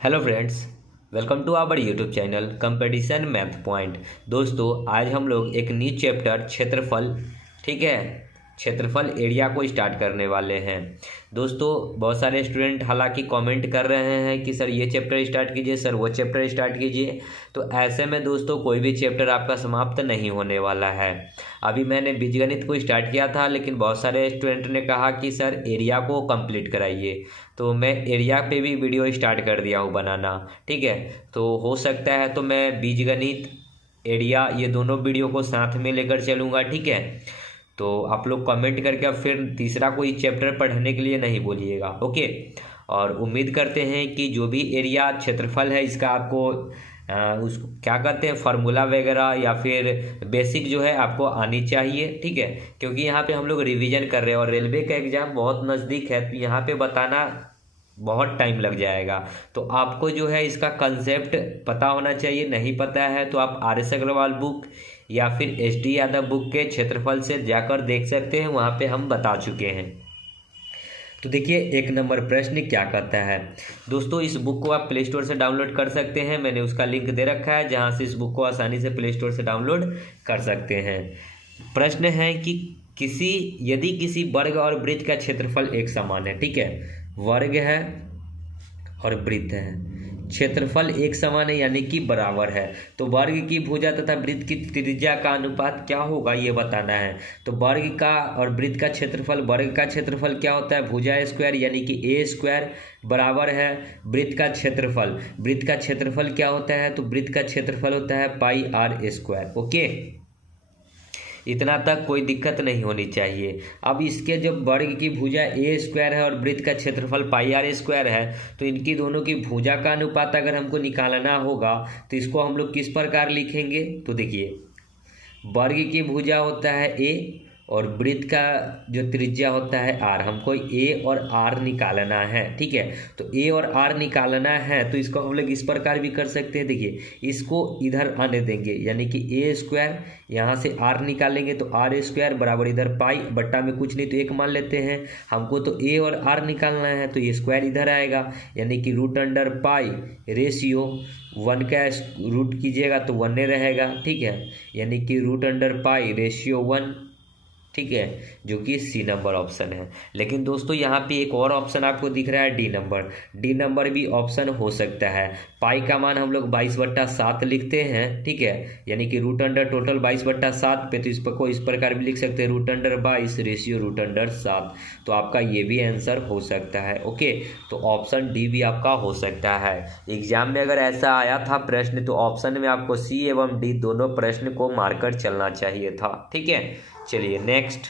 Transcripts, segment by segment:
Hello friends, welcome to our YouTube channel competition math point. दोस्तों, आज हम लोग एक न्यू चैप्टर क्षेत्रफल, ठीक है, क्षेत्रफल एरिया को स्टार्ट करने वाले हैं। दोस्तों, बहुत सारे स्टूडेंट हालांकि कमेंट कर रहे हैं कि सर ये चैप्टर स्टार्ट कीजिए, सर वो चैप्टर स्टार्ट कीजिए। तो ऐसे में दोस्तों कोई भी चैप्टर आपका समाप्त नहीं होने वाला है। अभी मैंने बीजगणित को स्टार्ट किया था, लेकिन बहुत सारे स्टूडेंट ने कहा कि सर एरिया को कंप्लीट कराइए, तो मैं एरिया पे भी वीडियो स्टार्ट कर दिया हूँ बनाना। ठीक है, तो हो सकता है तो मैं बीजगणित, एरिया, ये दोनों वीडियो को साथ में लेकर चलूँगा। ठीक है, तो आप लोग कमेंट करके अब फिर तीसरा कोई चैप्टर पढ़ने के लिए नहीं बोलिएगा। ओके, और उम्मीद करते हैं कि जो भी एरिया क्षेत्रफल है इसका आपको उसको क्या कहते हैं, फार्मूला वगैरह या फिर बेसिक जो है आपको आनी चाहिए। ठीक है, क्योंकि यहाँ पे हम लोग रिवीजन कर रहे हैं और रेलवे का एग्ज़ाम बहुत नज़दीक है, तो यहाँ पे बताना बहुत टाइम लग जाएगा। तो आपको जो है इसका कंसेप्ट पता होना चाहिए। नहीं पता है तो आप आर एस अग्रवाल बुक या फिर एस डी यादव बुक के क्षेत्रफल से जाकर देख सकते हैं, वहाँ पे हम बता चुके हैं। तो देखिए, एक नंबर प्रश्न क्या कहता है। दोस्तों, इस बुक को आप प्ले स्टोर से डाउनलोड कर सकते हैं, मैंने उसका लिंक दे रखा है जहाँ से इस बुक को आसानी से प्ले स्टोर से डाउनलोड कर सकते हैं। प्रश्न है कि यदि किसी वर्ग और वृत्त का क्षेत्रफल एक समान है। ठीक है, वर्ग है और वृत्त है, क्षेत्रफल एक समान है यानी कि बराबर है, तो वर्ग की भुजा तथा वृत्त की त्रिज्या का अनुपात क्या होगा ये बताना है। तो वर्ग का और वृत्त का क्षेत्रफल, वर्ग का क्षेत्रफल क्या होता है, भुजा स्क्वायर यानी कि ए स्क्वायर, बराबर है वृत्त का क्षेत्रफल। वृत्त का क्षेत्रफल क्या होता है, तो वृत्त का क्षेत्रफल होता है पाई आर स्क्वायर। ओके, इतना तक कोई दिक्कत नहीं होनी चाहिए। अब इसके जब वर्ग की भुजा ए स्क्वायर है और वृत्त का क्षेत्रफल पाई आर स्क्वायर है, तो इनकी दोनों की भुजा का अनुपात अगर हमको निकालना होगा तो इसको हम लोग किस प्रकार लिखेंगे। तो देखिए, वर्ग की भुजा होता है ए और वृत्त का जो त्रिज्या होता है आर, हमको ए और आर निकालना है। ठीक है, तो ए और आर निकालना है तो इसको हम लोग इस प्रकार भी कर सकते हैं। देखिए, इसको इधर आने देंगे यानी कि ए स्क्वायर, यहाँ से आर निकालेंगे तो आर स्क्वायर बराबर इधर पाई, बट्टा में कुछ नहीं तो एक मान लेते हैं। हमको तो ए और आर निकालना है तो ये स्क्वायर इधर आएगा यानी कि रूट अंडर पाई रेशियो 1 का रूट कीजिएगा तो 1 रहेगा। ठीक है, यानी कि रूट अंडर पाई रेशियो 1। ठीक है, जो कि सी नंबर ऑप्शन है। लेकिन दोस्तों यहाँ पे एक और ऑप्शन आपको दिख रहा है, डी नंबर। डी नंबर भी ऑप्शन हो सकता है। पाई का मान हम लोग 22/7 लिखते हैं। ठीक है, यानी कि रूट अंडर टोटल 22/7 पे, तो इस प्रकार भी लिख सकते हैं root under 22 ratio root under 7। तो आपका ये भी आंसर हो सकता है। ओके, तो ऑप्शन डी भी आपका हो सकता है। एग्जाम में अगर ऐसा आया था प्रश्न तो ऑप्शन में आपको सी एवं डी दोनों प्रश्न को मारकर चलना चाहिए था। ठीक है, चलिए नेक्स्ट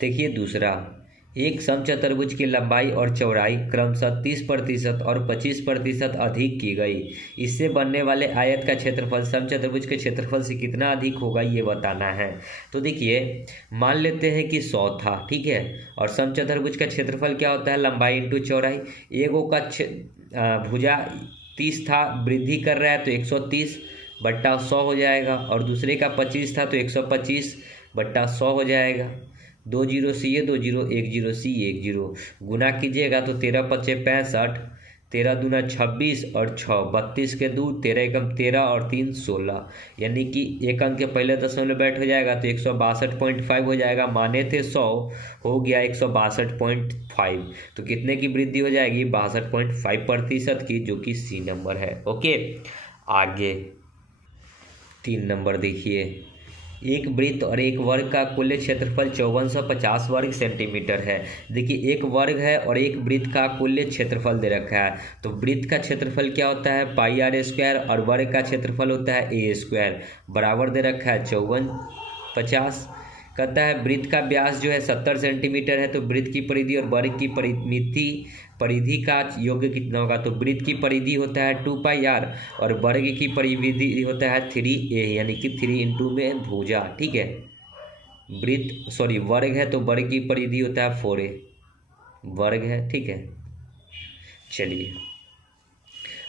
देखिए। दूसरा, एक समचतुर्भुज की लंबाई और चौड़ाई क्रमशः 30% और 25% अधिक की गई। इससे बनने वाले आयत का क्षेत्रफल समचतुर्भुज के क्षेत्रफल से कितना अधिक होगा ये बताना है। तो देखिए, मान लेते हैं कि 100 था। ठीक है, और समचतुर्भुज का क्षेत्रफल क्या होता है, लंबाई इंटू चौड़ाई। एगो का भुजा 30 था, वृद्धि कर रहा है तो 130/100 हो जाएगा, और दूसरे का 25 था तो 125/100 हो जाएगा। 2 जीरो सी है, 2 जीरो 1 जीरो सी 1 जीरो, गुना कीजिएगा तो 13×5 = 65, 13×2 = 26 और 6 32 के 2, 13 एकम 13 और 3 16, यानी कि एक अंक के पहले दशमलव बैठ हो जाएगा तो 162.5 हो जाएगा। माने थे 100, हो गया 162.5, तो कितने की वृद्धि हो जाएगी, 62.5% की, जो कि सी नंबर है। ओके, आगे 3 नंबर देखिए। एक वृत्त और एक वर्ग का कुल क्षेत्रफल 5450 वर्ग सेंटीमीटर है। देखिए, एक वर्ग है और एक वृत्त का कुल क्षेत्रफल दे रखा है। तो वृत्त का क्षेत्रफल क्या होता है, पाई आर स्क्वायर, और वर्ग का क्षेत्रफल होता है ए स्क्वायर, बराबर दे रखा है 5450। कहता है वृत्त का व्यास जो है 70 सेंटीमीटर है, तो वृत्त की परिधि और वर्ग की परिधि का योग कितना होगा। तो वृत्त की परिधि होता है 2πr और वर्ग की परिधि होता है 3a, यानी कि 3 × में भुजा। ठीक है, वर्ग है तो वर्ग की परिधि होता है 4a, वर्ग है। ठीक है, चलिए,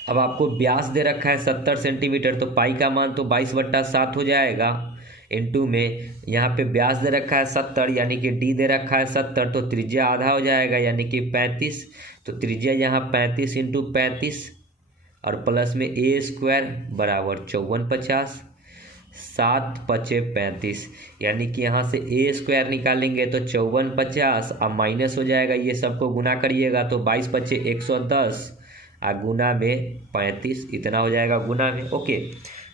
अब आपको व्यास दे रखा है 70 सेंटीमीटर, तो पाई का मान तो 22/7 हो जाएगा, इंटू में यहाँ पे व्यास दे रखा है 70 यानी कि डी दे रखा है 70, तो त्रिज्या आधा हो जाएगा यानी कि 35। तो त्रिज्या यहाँ 35 इंटू 35 और प्लस में ए स्क्वायर बराबर 5450, 7 पचे 35, यानी कि यहाँ से ए स्क्वायर निकालेंगे तो 5450 अब माइनस हो जाएगा, ये सबको गुना करिएगा तो 22 पचे 110 और गुना में 35, इतना हो जाएगा गुना में। ओके,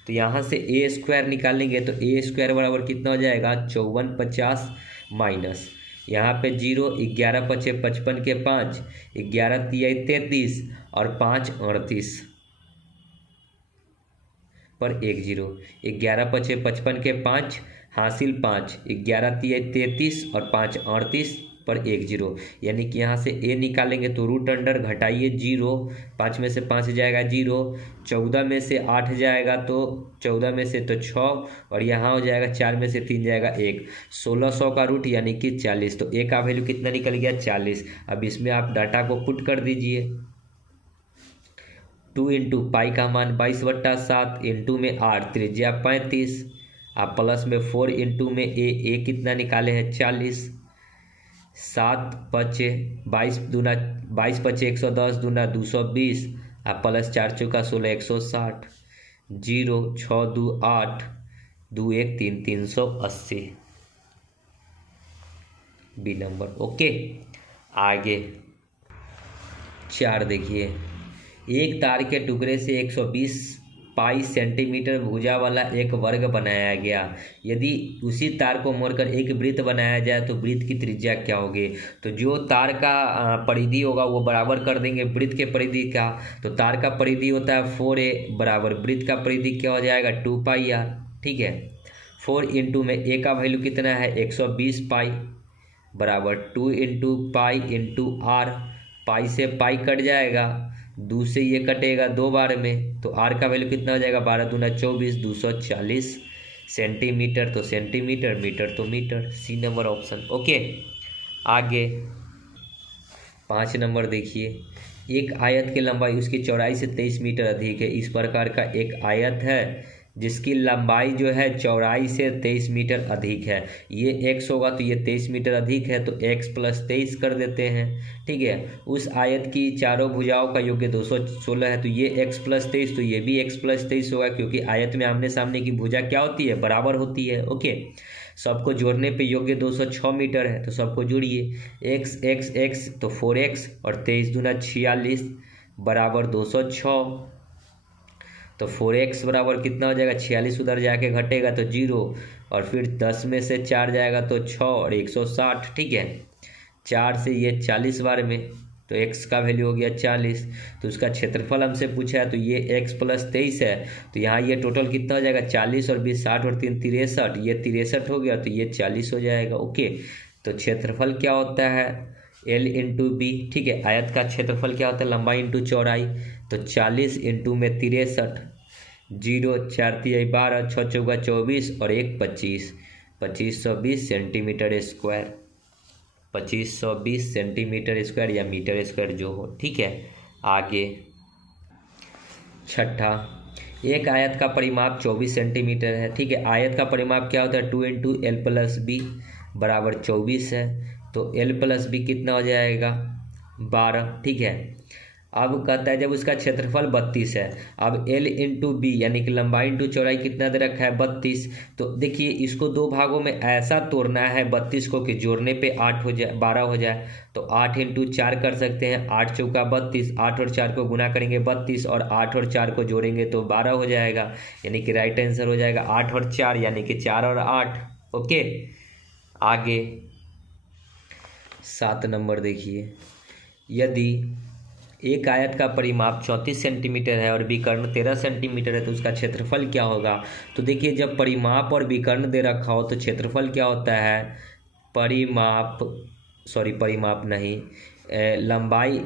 तो यहाँ से ए स्क्वायर निकालेंगे तो ए स्क्वायर बराबर कितना हो जाएगा 5450 माइनस यहाँ पे 0, 11 पचे 55 के 5, 11 तिया 33 और 5 38 पर 10, 11 पचे 55 के 5 हासिल 5, 11 तिया 33 और 5 38 पर 10, यानी कि यहाँ से ए निकालेंगे तो रूट अंडर घटाइए 0, 5 में से 5 जाएगा 0, 14 में से 8 जाएगा तो 14 में से तो 6 और यहाँ हो जाएगा 4 में से 3 जाएगा 1, 1600 का रूट यानी कि 40। तो ए का वैल्यू कितना निकल गया 40। अब इसमें आप डाटा को पुट कर दीजिए। 2 इंटू पाई का मान 22/7 इंटू में 8 त्रिज्या 35 आप प्लस में 4 इंटू में ए कितना निकाले हैं 40, 7 पचे 22 दूना 22 पचे 110 दूना 220 आप प्लस 4 चौका 16 160, 0 6 2 8 2 1 3 380 बी नंबर। ओके, आगे 4 देखिए, एक तार के टुकड़े से 120 पाई सेंटीमीटर भुजा वाला एक वर्ग बनाया गया। यदि उसी तार को मोड़कर एक वृत्त बनाया जाए तो वृत्त की त्रिज्या क्या होगी। तो जो तार का परिधि होगा वो बराबर कर देंगे वृत्त के परिधि का। तो तार का परिधि होता है 4a बराबर वृत्त का परिधि क्या हो जाएगा 2 पाई r। ठीक है, 4 इंटू में a का वैल्यू कितना है 120 पाई बराबर 2 इंटू पाई इंटू r, पाई से पाई कट जाएगा, 2 से ये कटेगा 2 बार में तो r का वैल्यू कितना हो जाएगा 12 दूना 24 240 सेंटीमीटर। तो सेंटीमीटर, मीटर तो metre, C number option. Okay, आगे 5 नंबर देखिए, एक आयत की लंबाई उसकी चौड़ाई से 23 मीटर अधिक है। इस प्रकार का एक आयत है जिसकी लंबाई जो है चौड़ाई से 23 मीटर अधिक है। ये x होगा तो ये 23 मीटर अधिक है तो x + 23 कर देते हैं। ठीक है, उस आयत की चारों भुजाओं का योग्य 216 है तो ये x + 23 तो ये भी x + 23 होगा, क्योंकि आयत में आमने सामने की भुजा क्या होती है बराबर होती है। ओके, सबको जोड़ने पे योग्य 206 मीटर है तो सबको जोड़िए, x x x तो 4x और 23 दूना 46 बराबर 206। तो 4x बराबर कितना हो जाएगा 46, उधर जाके घटेगा तो 0 और फिर 10 में से 4 जाएगा तो 6 और 160। ठीक है, 4 से ये 40 बार में तो x का वैल्यू हो गया 40। तो उसका क्षेत्रफल हमसे पूछा है तो ये x + 23 है तो यहाँ ये टोटल कितना हो जाएगा 40 और 20 60 और 3 63, ये 63 हो गया तो ये 40 हो जाएगा। ओके, तो क्षेत्रफल क्या होता है L इंटू बी। ठीक है, आयत का क्षेत्रफल क्या होता है लंबाई इंटू चौड़ाई, तो 40 इंटू में 63, 0 4 3 12 6 चौका 24 और 1 25, 2520 सेंटीमीटर स्क्वायर, 2520 सेंटीमीटर स्क्वायर या मीटर स्क्वायर जो हो। ठीक है, आगे 6, एक आयत का परिमाप 24 सेंटीमीटर है। ठीक है, आयत का परिमाप क्या होता है 2 इंटू L + b बराबर 24 है तो L + b कितना हो जाएगा 12। ठीक है, अब कहता है जब उसका क्षेत्रफल 32 है, अब L इंटू बी यानी कि लंबाई इंटू चौड़ाई कितना दे रखा है 32। तो देखिए इसको दो भागों में ऐसा तोड़ना है 32 को कि जोड़ने पे 8 हो जाए 12 हो जाए। तो 8 इंटू 4 कर सकते हैं, 8 चौका 32, 8 और 4 को गुना करेंगे 32 और 8 और 4 को जोड़ेंगे तो 12 हो जाएगा, यानी कि राइट आंसर हो जाएगा 8 और 4 यानी कि 4 और 8। ओके, आगे 7 नंबर देखिए, यदि एक आयत का परिमाप 34 सेंटीमीटर है और विकर्ण 13 सेंटीमीटर है तो उसका क्षेत्रफल क्या होगा। तो देखिए जब परिमाप और विकर्ण दे रखा हो तो क्षेत्रफल क्या होता है परिमाप नहीं, लंबाई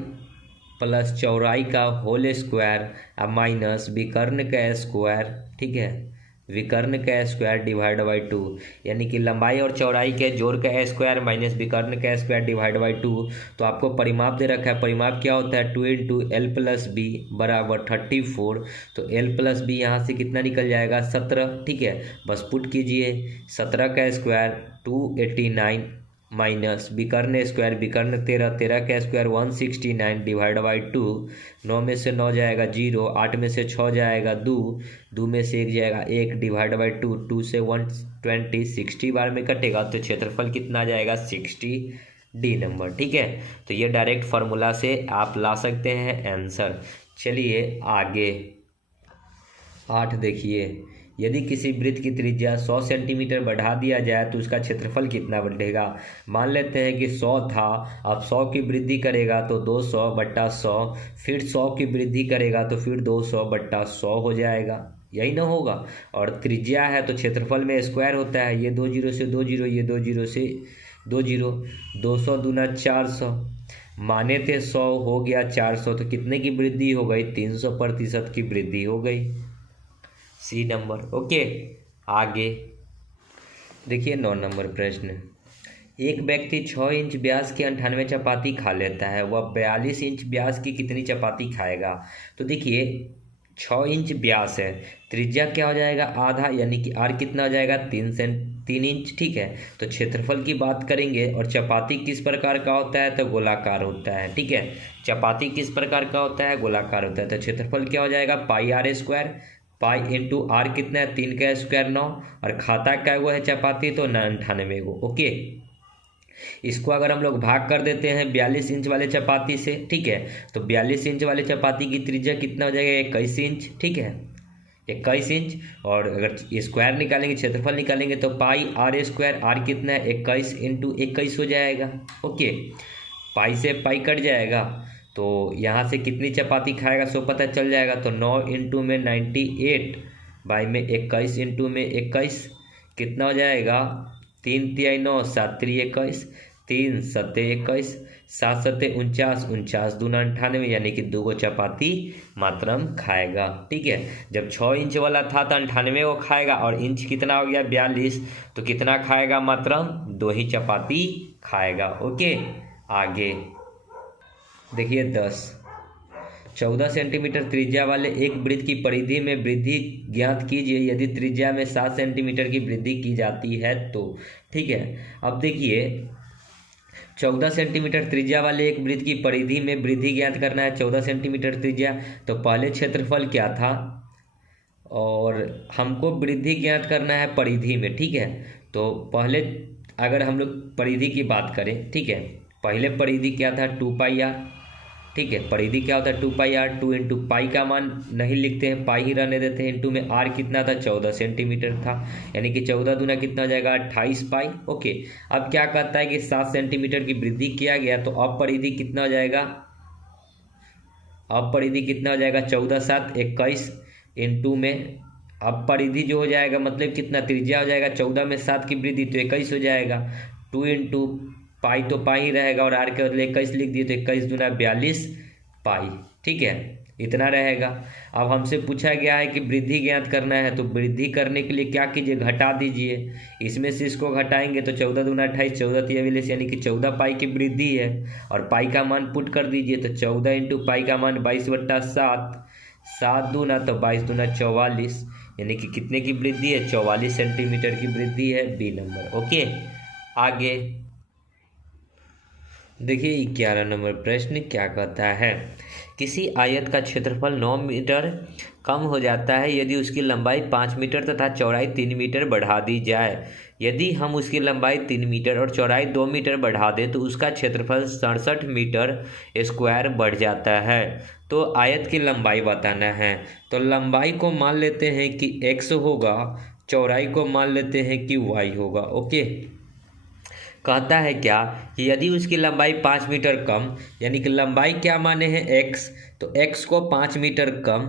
प्लस चौड़ाई का होल स्क्वायर माइनस विकर्ण का स्क्वायर। ठीक है, विकर्ण का स्क्वायर डिवाइड बाई 2, यानी कि लंबाई और चौड़ाई के जोड़ का स्क्वायर माइनस विकर्ण का स्क्वायर डिवाइड बाई 2। तो आपको परिमाप दे रखा है, परिमाप क्या होता है 2 इंटू L + b बराबर 34। तो L + b यहाँ से कितना निकल जाएगा 17। ठीक है, बस पुट कीजिए, 17 का स्क्वायर 289 माइनस विकर्ण स्क्वायर, विकर्ण 13, 13 का स्क्वायर 169 डिवाइड बाई 2। 9 में से 9 जाएगा 0, 8 में से 6 जाएगा 2, 2 में से 1 जाएगा 1 डिवाइड बाई 2, 2 से 120, 60 बार में कटेगा तो क्षेत्रफल कितना आ जाएगा 60 डी नंबर। ठीक है, तो ये डायरेक्ट फार्मूला से आप ला सकते हैं आंसर। चलिए आगे 8 देखिए, यदि किसी वृत्त की त्रिज्या 100 सेंटीमीटर बढ़ा दिया जाए तो उसका क्षेत्रफल कितना बढ़ेगा। मान लेते हैं कि 100 था, अब 100 की वृद्धि करेगा तो 200 बट्टा 100, फिर 100 की वृद्धि करेगा तो फिर 200 बट्टा 100 हो जाएगा, यही ना होगा। और त्रिज्या है तो क्षेत्रफल में स्क्वायर होता है, ये 2 जीरो से 2 जीरो, ये 2 जीरो से 2 जीरो, 200 दूना 400, माने थे 100 हो गया 400, तो कितने की वृद्धि हो गई 300% की वृद्धि हो गई, सी नंबर। ओके, आगे देखिए 9 नंबर प्रश्न। एक व्यक्ति 6 इंच व्यास की 98 चपाती खा लेता है, वह 42 इंच व्यास की कितनी चपाती खाएगा। तो देखिए 6 इंच व्यास है, त्रिज्या क्या हो जाएगा आधा, यानी कि आर कितना हो जाएगा 3 इंच। ठीक है, तो क्षेत्रफल की बात करेंगे और चपाती किस प्रकार का होता है तो गोलाकार होता है। ठीक है, चपाती किस प्रकार का होता है गोलाकार होता है, तो क्षेत्रफल क्या हो जाएगा pi R square, pi into R कितना है 3 का स्क्वायर 9, और खाता क्या वो है चपाती तो 98 गो। ओके, इसको अगर हम लोग भाग कर देते हैं 42 इंच वाले चपाती से, ठीक है, तो 42 इंच वाले चपाती की त्रिज्या कितना हो जाएगा 21 इंच। ठीक है, 21 इंच, और अगर स्क्वायर निकालेंगे क्षेत्रफल निकालेंगे तो पाई आर स्क्वायर, आर कितना है 21 इंटू 21 हो जाएगा। ओके, पाई से पाई कट जाएगा तो यहाँ से कितनी चपाती खाएगा सो पता चल जाएगा, तो 9 इंटू में 98 बाई में 21 इंटू में 21 कितना हो जाएगा 3 तिहाई 9, 7 3 21, 3 7 21, 7 7 49, 49 दूना 98, यानी कि 2 चपाती मात्रम खाएगा। ठीक है, जब 6 इंच वाला था तो 98 को खाएगा, और इंच कितना हो गया 42, तो कितना खाएगा मात्रम 2 ही चपाती खाएगा। ओके, आगे देखिए 10, 14 सेंटीमीटर त्रिज्या वाले एक वृत्त की परिधि में वृद्धि ज्ञात कीजिए यदि त्रिज्या में 7 सेंटीमीटर की वृद्धि की जाती है तो। ठीक है, अब देखिए 14 सेंटीमीटर त्रिज्या वाले एक वृत्त की परिधि में वृद्धि ज्ञात करना है, 14 सेंटीमीटर त्रिज्या, तो पहले क्षेत्रफल क्या था और हमको वृद्धि ज्ञात करना है परिधि में। ठीक है, तो पहले अगर हम लोग परिधि की बात करें, ठीक है, पहले परिधि क्या था 2 पाई आर। ठीक है, परिधि क्या होता है 2 पाई आर, 2 इंटू पाई का मान नहीं लिखते हैं, पाई ही रहने देते हैं, इंटू में आर कितना था 14 सेंटीमीटर था, यानी कि 14 दूना कितना हो जाएगा 28 पाई। ओके, अब क्या कहता है कि 7 सेंटीमीटर की वृद्धि किया गया, तो अब परिधि कितना हो जाएगा, अब परिधि कितना हो जाएगा 14 7 21 इंटू में, अब परिधि जो हो जाएगा मतलब कितना त्रिज्या हो जाएगा 14 में 7 की वृद्धि तो 21 हो जाएगा, 2 इंटू पाई तो पाई ही रहेगा और आर के बदले 21 लिख दिए तो 21 दूना 42 पाई। ठीक है, इतना रहेगा। अब हमसे पूछा गया है कि वृद्धि ज्ञात करना है, तो वृद्धि करने के लिए क्या कीजिए घटा दीजिए, इसमें से इसको घटाएंगे तो 14 दूना 28, 14 तिया 42, यानी कि 14 पाई की वृद्धि है, और पाई का मान पुट कर दीजिए तो 14 इंटू पाई का मान 22/7, 7 दूना तो 22 दूना 44, यानी कि कितने की वृद्धि है 44 सेंटीमीटर की वृद्धि है, बी नंबर। ओके, आगे देखिए 11 नंबर प्रश्न क्या कहता है, किसी आयत का क्षेत्रफल 9 मीटर कम हो जाता है यदि उसकी लंबाई 5 मीटर तथा चौड़ाई 3 मीटर बढ़ा दी जाए। यदि हम उसकी लंबाई 3 मीटर और चौड़ाई 2 मीटर बढ़ा दें तो उसका क्षेत्रफल 67 मीटर स्क्वायर बढ़ जाता है। तो आयत की लंबाई बताना है, तो लंबाई को मान लेते हैं कि x होगा, चौड़ाई को मान लेते हैं कि y होगा। ओके, कहता है क्या कि यदि उसकी लंबाई 5 मीटर कम, यानी कि लंबाई क्या माने हैं x, तो x को 5 मीटर कम,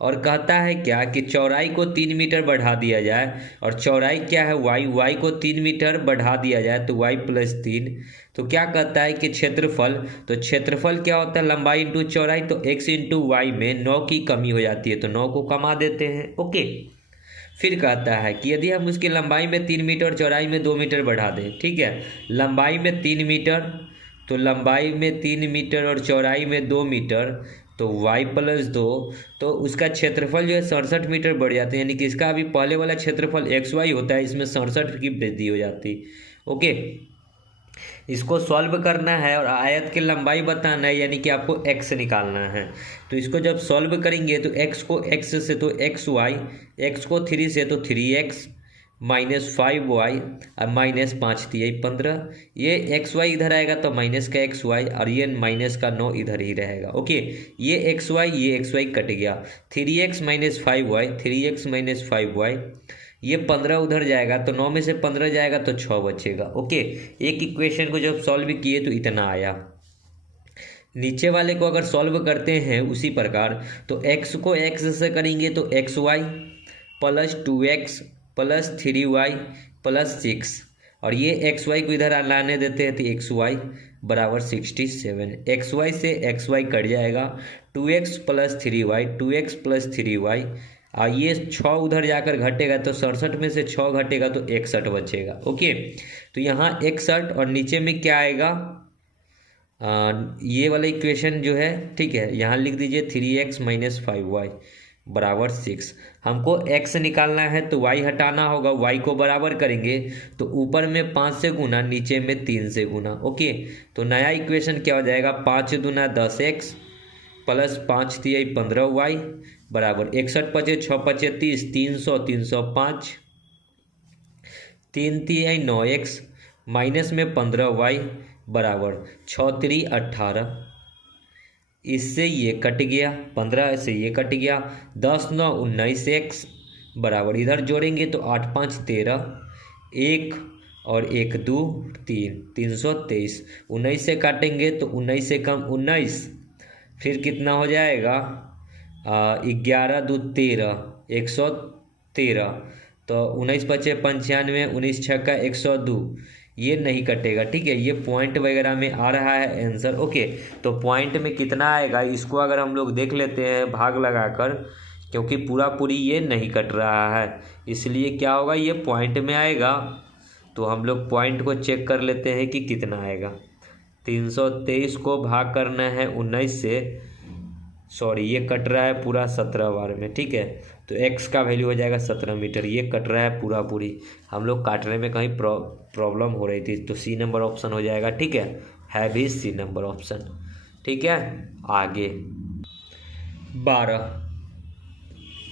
और कहता है क्या कि चौड़ाई को 3 मीटर बढ़ा दिया जाए, और चौड़ाई क्या है y को 3 मीटर बढ़ा दिया जाए तो y + 3, तो क्या कहता है कि क्षेत्रफल, तो क्षेत्रफल क्या होता है लंबाई इंटू चौड़ाई, तो x इंटू वाई में 9 की कमी हो जाती है तो 9 को कमा देते हैं। ओके, फिर कहता है कि यदि हम उसकी लंबाई में 3 मीटर और चौड़ाई में 2 मीटर बढ़ा दें। ठीक है, लंबाई में 3 मीटर, तो लंबाई में 3 मीटर और चौड़ाई में 2 मीटर, तो y + 2, तो उसका क्षेत्रफल जो है 67 मीटर बढ़ जाते हैं, यानी कि इसका अभी पहले वाला क्षेत्रफल xy होता है, इसमें 67 की वृद्धि हो जाती। ओके, इसको सॉल्व करना है और आयत की लंबाई बताना है, यानी कि आपको x निकालना है। तो इसको जब सॉल्व करेंगे तो x को x से तो xy, x को 3 से तो 3x -5y और -5×3=15। ये xy इधर आएगा तो माइनस का xy और ये माइनस का 9 इधर ही रहेगा। ओके, ये xy कट गया, 3x - 5y 3x - 5y, ये 15 उधर जाएगा तो 9 में से 15 जाएगा तो 6 बचेगा। ओके, एक इक्वेशन को जब सॉल्व किए तो इतना आया। नीचे वाले को अगर सॉल्व करते हैं उसी प्रकार तो x को x से करेंगे तो xy + 2x + 3y + 6, और ये xy को इधर लाने देते हैं तो xy = 67। xy से xy कट जाएगा, 2x + 3y 2x + 3y, ये 6 उधर जाकर घटेगा तो 67 में से 6 घटेगा तो 61 बचेगा। ओके, तो यहाँ 61 और नीचे में क्या आएगा, ये वाला इक्वेशन जो है, ठीक है, यहाँ लिख दीजिए 3x - 5y = 6। हमको x निकालना है तो y हटाना होगा, y को बराबर करेंगे तो ऊपर में 5 से गुना, नीचे में 3 से गुना। ओके, तो नया इक्वेशन क्या हो जाएगा, 5 दूना 10x + 5 तिया 15y = 61 पचे 6 पचे 30, 300 305, 3 तिया 9x माइनस में 15y = 6 3 18। इससे ये कट गया, 15 से ये कट गया, 10 9 19x बराबर इधर जोड़ेंगे तो 8 5 13, 1 और 1 2 3 323। 19 से काटेंगे तो 19 से कम 19, फिर कितना हो जाएगा, 11 2 13 113, तो 19 पचे 95, 19 छक्का 102, ये नहीं कटेगा। ठीक है, ये पॉइंट वगैरह में आ रहा है आंसर। ओके, तो पॉइंट में कितना आएगा इसको अगर हम लोग देख लेते हैं भाग लगाकर, क्योंकि पूरा पूरी ये नहीं कट रहा है, इसलिए क्या होगा, ये पॉइंट में आएगा। तो हम लोग पॉइंट को चेक कर लेते हैं कि कितना आएगा। 323 को भाग करना है 19 से, सॉरी ये कट रहा है पूरा 17 बार में। ठीक है, तो x का वैल्यू हो जाएगा 17 मीटर। ये कट रहा है पूरा पूरी, हम लोग काटने में कहीं प्रॉब्लम हो रही थी, तो सी नंबर ऑप्शन हो जाएगा। ठीक है भी सी नंबर ऑप्शन। ठीक है, आगे 12,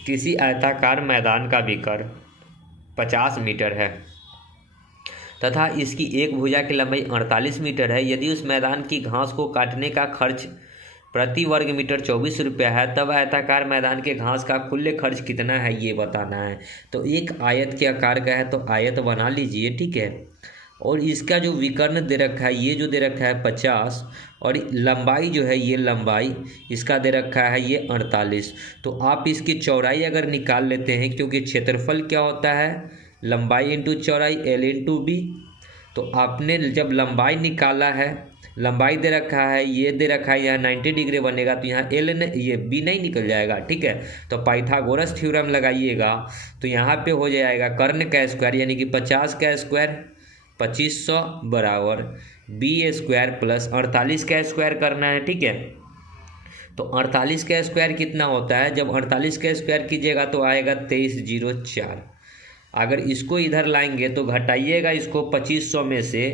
किसी आयताकार मैदान का विकर 50 मीटर है तथा इसकी एक भुजा की लंबाई 48 मीटर है। यदि उस मैदान की घास को काटने का खर्च प्रति वर्ग मीटर 24 रुपया है, तब आयताकार मैदान के घास का कुल खर्च कितना है ये बताना है। तो एक आयत के आकार का है तो आयत बना लीजिए। ठीक है, और इसका जो विकर्ण दे रखा है, ये जो दे रखा है 50, और लंबाई जो है ये लंबाई इसका दे रखा है ये 48। तो आप इसकी चौड़ाई अगर निकाल लेते हैं, क्योंकि क्षेत्रफल क्या होता है, लंबाई इंटू चौड़ाई L/B। तो आपने जब लंबाई निकाला है, लंबाई दे रखा है, ये दे रखा है, यहाँ 90 डिग्री बनेगा तो यहाँ ये B नहीं निकल जाएगा। ठीक है, तो पाइथागोरस थ्योरम लगाइएगा तो यहाँ पे हो जाएगा कर्ण का स्क्वायर, यानी कि 50 का स्क्वायर 2500 बराबर B² प्लस 48 का स्क्वायर करना है। ठीक है, तो 48 का स्क्वायर कितना होता है, जब 48 का स्क्वायर कीजिएगा तो आएगा 2304। अगर इसको इधर लाएंगे तो घटाइएगा इसको 2500 में से,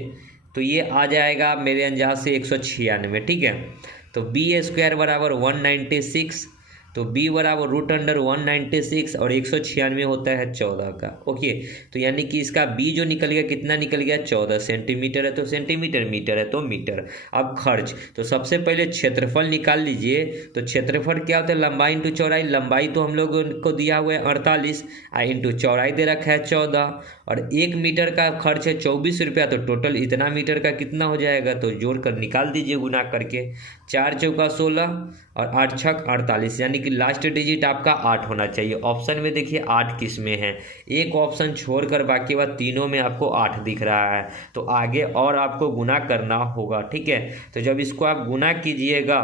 तो ये आ जाएगा मेरे अंदाज से 196। ठीक है, तो B² बराबर 196, तो B बराबर √196 और 196 होता है 14 का। ओके, तो यानी कि इसका B जो निकल गया, कितना निकल गया, 14 सेंटीमीटर है तो सेंटीमीटर, मीटर है तो मीटर। अब खर्च, तो सबसे पहले क्षेत्रफल निकाल लीजिए। तो क्षेत्रफल क्या होता है, लंबाई इंटू चौड़ाई। लंबाई तो हम लोगों को दिया हुआ है 48 इंटू चौड़ाई दे रखा है 14, और 1 मीटर का खर्च है 24 रुपया, तो टोटल इतना मीटर का कितना हो जाएगा, तो जोड़ कर निकाल दीजिए गुना करके। 4 चौका 16 और 8 छक 48, यानी कि लास्ट डिजिट आपका 8 होना चाहिए। ऑप्शन में देखिए 8 किस में है, एक ऑप्शन छोड़कर बाकी बात तीनों में आपको 8 दिख रहा है, तो आगे और आपको गुना करना होगा। ठीक है, तो जब इसको आप गुना कीजिएगा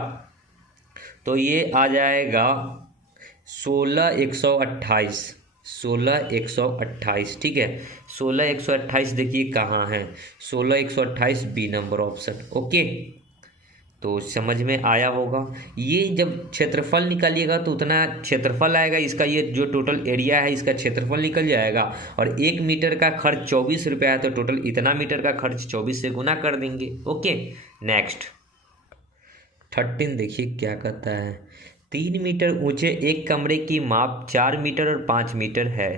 तो ये आ जाएगा 16,128, 16,128। ठीक है, 16,128 देखिए कहाँ है, 16,128 B नंबर ऑप्शन। ओके, तो समझ में आया होगा। ये जब क्षेत्रफल निकालिएगा तो उतना क्षेत्रफल आएगा, इसका ये जो टोटल एरिया है इसका क्षेत्रफल निकल जाएगा। और 1 मीटर का खर्च 24 रुपया है, तो टोटल इतना मीटर का खर्च 24 से गुना कर देंगे। ओके, नेक्स्ट 13 देखिए क्या कहता है। 3 मीटर ऊंचे एक कमरे की माप 4 मीटर और 5 मीटर है।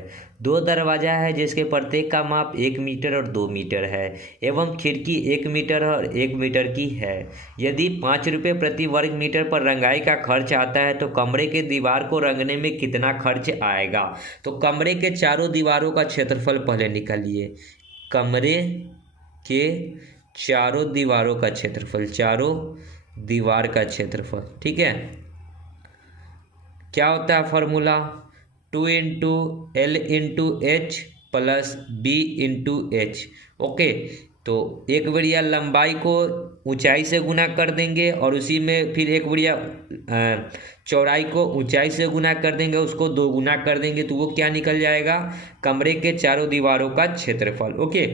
2 दरवाजा है जिसके प्रत्येक का माप 1 मीटर और 2 मीटर है, एवं खिड़की 1 मीटर और 1 मीटर की है। यदि 5 रुपये प्रति वर्ग मीटर पर रंगाई का खर्च आता है तो कमरे के दीवार को रंगने में कितना खर्च आएगा। तो कमरे के चारों दीवारों का क्षेत्रफल पहले निकालिए। कमरे के चारों दीवारों का क्षेत्रफल, चारों दीवार का क्षेत्रफल, ठीक है। क्या होता है formula, 2 × L × H plus B × H। Okay, तो एक बढ़िया लंबाई को ऊंचाई से गुना कर देंगे और उसी में फिर एक बढ़िया चौड़ाई को ऊंचाई से गुना कर देंगे, उसको 2 गुना कर देंगे, तो वो क्या निकल जाएगा, कमरे के चारों दीवारों का क्षेत्रफल। ओके,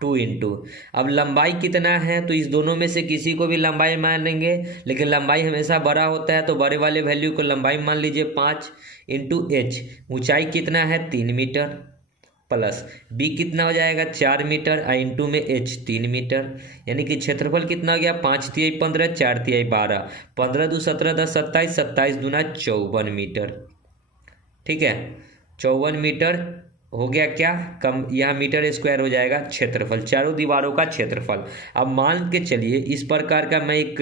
2 अब लंबाई कितना है, तो इस दोनों में से किसी को भी लंबाई मान लेंगे, लेकिन लंबाई हमेशा बड़ा होता है तो बड़े वाले वैल्यू को लंबाई मान लीजिए 5 × H। ऊंचाई कितना है 3 मीटर, प्लस B कितना हो जाएगा 4 मीटर, इंटू में H 3 मीटर, यानी कि क्षेत्रफल कितना हो गया 5 × 3 = 15, 4 × 3 = 12, 15 × 2 = 17, 10 = 27, 27 × 2 = 54 मीटर। ठीक है, 54 मीटर हो गया क्या, कम यहाँ मीटर स्क्वायर हो जाएगा क्षेत्रफल, चारों दीवारों का क्षेत्रफल। अब मान के चलिए इस प्रकार का मैं एक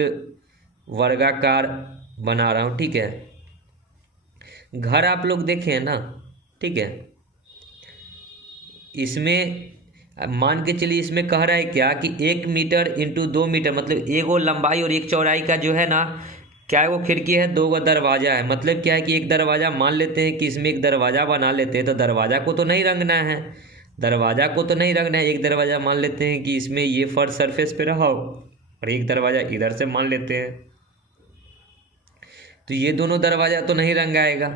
वर्गाकार बना रहा हूँ, ठीक है। घर आप लोग देखें ना, ठीक है, इसमें मान के चलिए इसमें कह रहा है क्या कि 1 मीटर × 2 मीटर, मतलब एगो लंबाई और एक चौड़ाई का जो है ना, क्या वो खिड़की है, 2 गो दरवाजा है। मतलब क्या है कि एक दरवाजा मान लेते हैं कि इसमें एक दरवाजा बना लेते हैं, तो दरवाजा को तो नहीं रंगना है, दरवाजा को तो नहीं रंगना है। एक दरवाजा मान लेते हैं कि इसमें ये फर्श सरफेस पे रहा और एक दरवाजा इधर से मान लेते हैं, तो ये दोनों दरवाजा तो नहीं रंगाएगा,